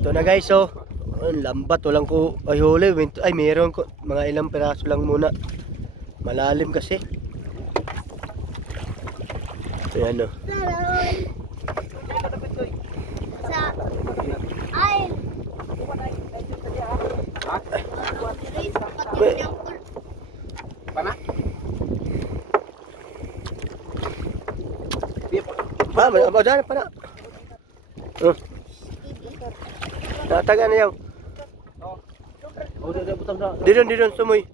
Ito na guys, oh. Lambat, walang ko ay huli. Ay, meron ko. Mga ilang piraso lang muna. Malalim kasi. Ayan, oh. Dyan pa na. Nataga na yan. Didon, sumoy.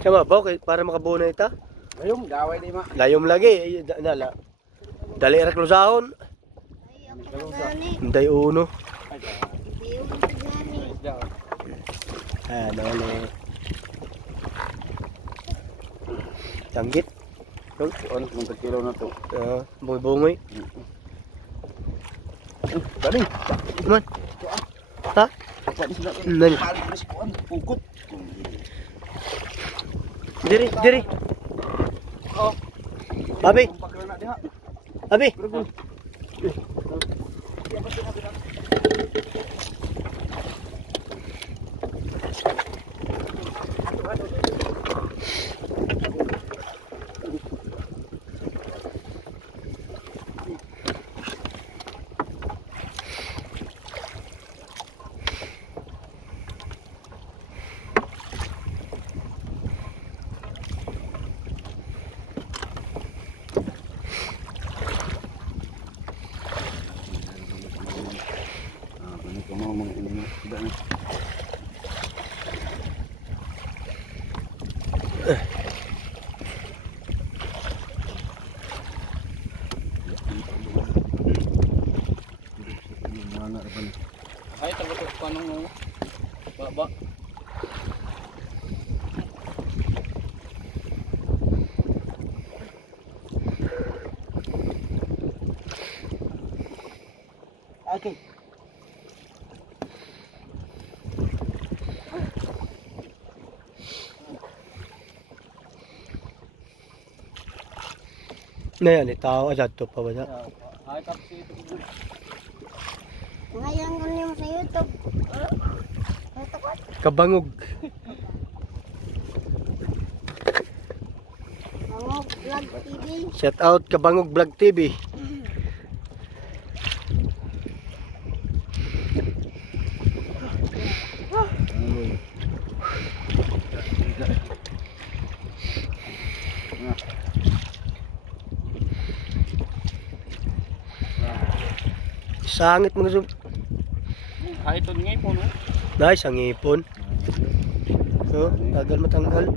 Sama ba para makabunay ta? Layom, gaway di ma. Layom lagi, nala. Dali ra krusahon. Hinday uno. Ah, dali. Tanggit. On, munta kilo na to. Bungoy-bungoy. Dali. Man. Ha? Nani? Pukot. Diri. Oh. Abi. Abi. Ay, tagot ko nung baba. Okay. Na yan, tao agad to pa ba na? Ay, tapos ito. Ngayon ko niyo sa YouTube. Kabangog. Bangog Vlog TV. Shout out Kabangog Vlog TV. Sangit mo na sub. Ay, ito nga po, no? Nice, ang ipon. Oh, tagal matanggal.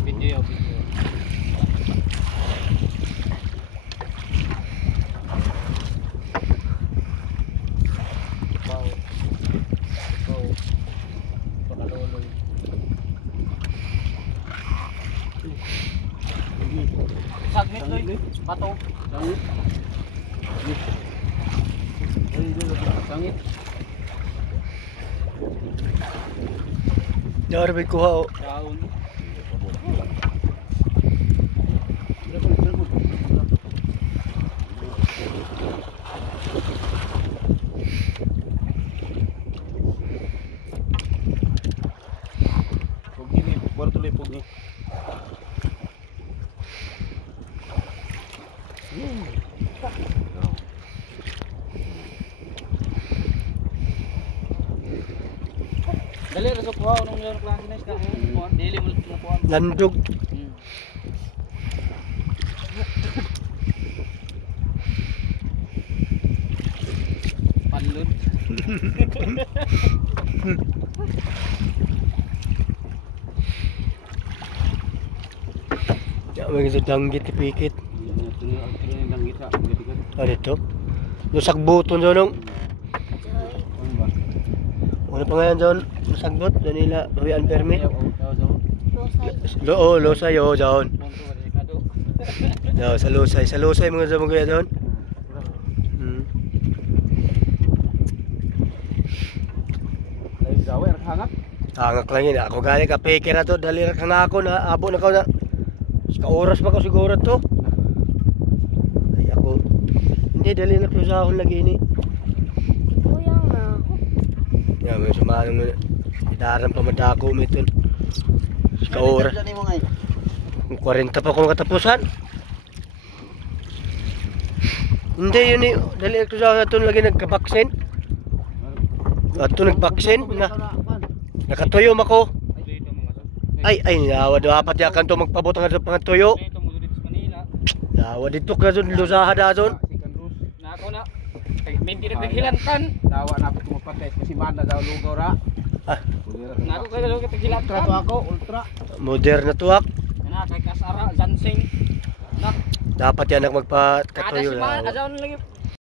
Video. Saglit loy, pato. Sangit. Narabay kuha o. Daon. Pugini, baru tuloy pugni. Dali ra sa kuha nung laro klase na iska. Dili mo kuha. Landog. Panlod. Ya, may gusto danggit ni Pikit. Ano ito? Lusagbuton dyan nung. Ano pa nga yan dyan? Lusagbot? Dyan nila. Huyan permit. Losay o dyan. Sa Lusay. Sa Lusay mga dyan mga dyan. Hangak lang yun. Ako galing ka peke na to. Dali ka nga ako na abo na ka na. Ka oras pa ko siguro to. Ay ako. Hindi dali na ko sa akong lagi ni. Kuyang na ako. Ya may sumanong mo. Idaran pa madako mo ito. Ka oras. 40 pa kung katapusan. Hindi yun eh. Dali na ko sa akong lagi nagka-vaccine. Ato nag-vaccine na. Nakatuyom ako. Ay, dapat yakan to magpabutang sa pangatuyo. Dawa dito ka dun, lusaha da dun. Na ako na. May pinaghilantan. Dawa na po kumapatay kasi mana daw lugaw ra. Na ako kayo pinaghilantan. Ultra to ako, ultra. Modern na tuwak. Na kay Kasara, Zansing. Na. Dapat yan ang Kada magpakatuyo si Mana, na. asaw na lagi.